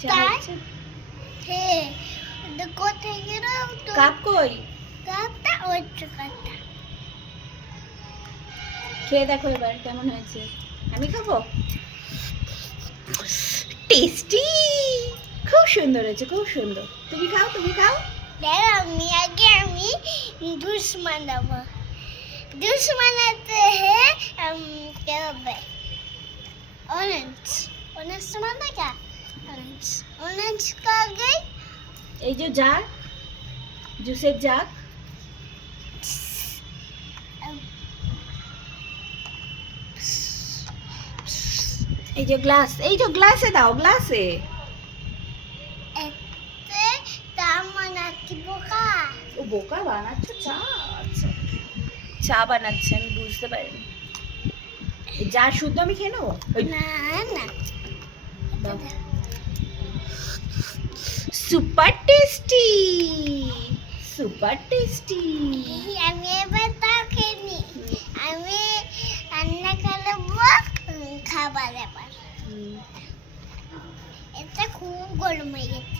চা হচ্ছে? হ্যাঁ, কোথায় গেল তো? কাপ কই? কাপটা ওই চোখাটা। খেয়ে দেখো এবার কেমন হয়েছে। আমি খাবো। টেস্টি, খুব সুন্দর হয়েছে, খুব সুন্দর। তুমি খাও, তুমি খাও। দেখ আমি জুস বানাবো। জুস বানাতে क्या হবে? ऑरेंज ऑरेंज बनाना क्या? ऑरेंज ऑरेंज का गई এই যে জার, জুসের জার। এই যে গ্লাস, এই যে গ্লাসে দাও, গ্লাসে। এতে তামানা কি বোকা? ও বোকা বানাচ্ছ চা? আচ্ছা, চা বানাচ্ছে, আমি বুঝতে পারিনি। এই জার শুদ্ধ আমি খেয়ে নেবো? না না সুপার টেস্টি, সুপার টেস্টি। আমি এবার তাও খেয়ে আমি রান্না করবো খাবার এবার। এটা খুব গরম হয়ে গেছে।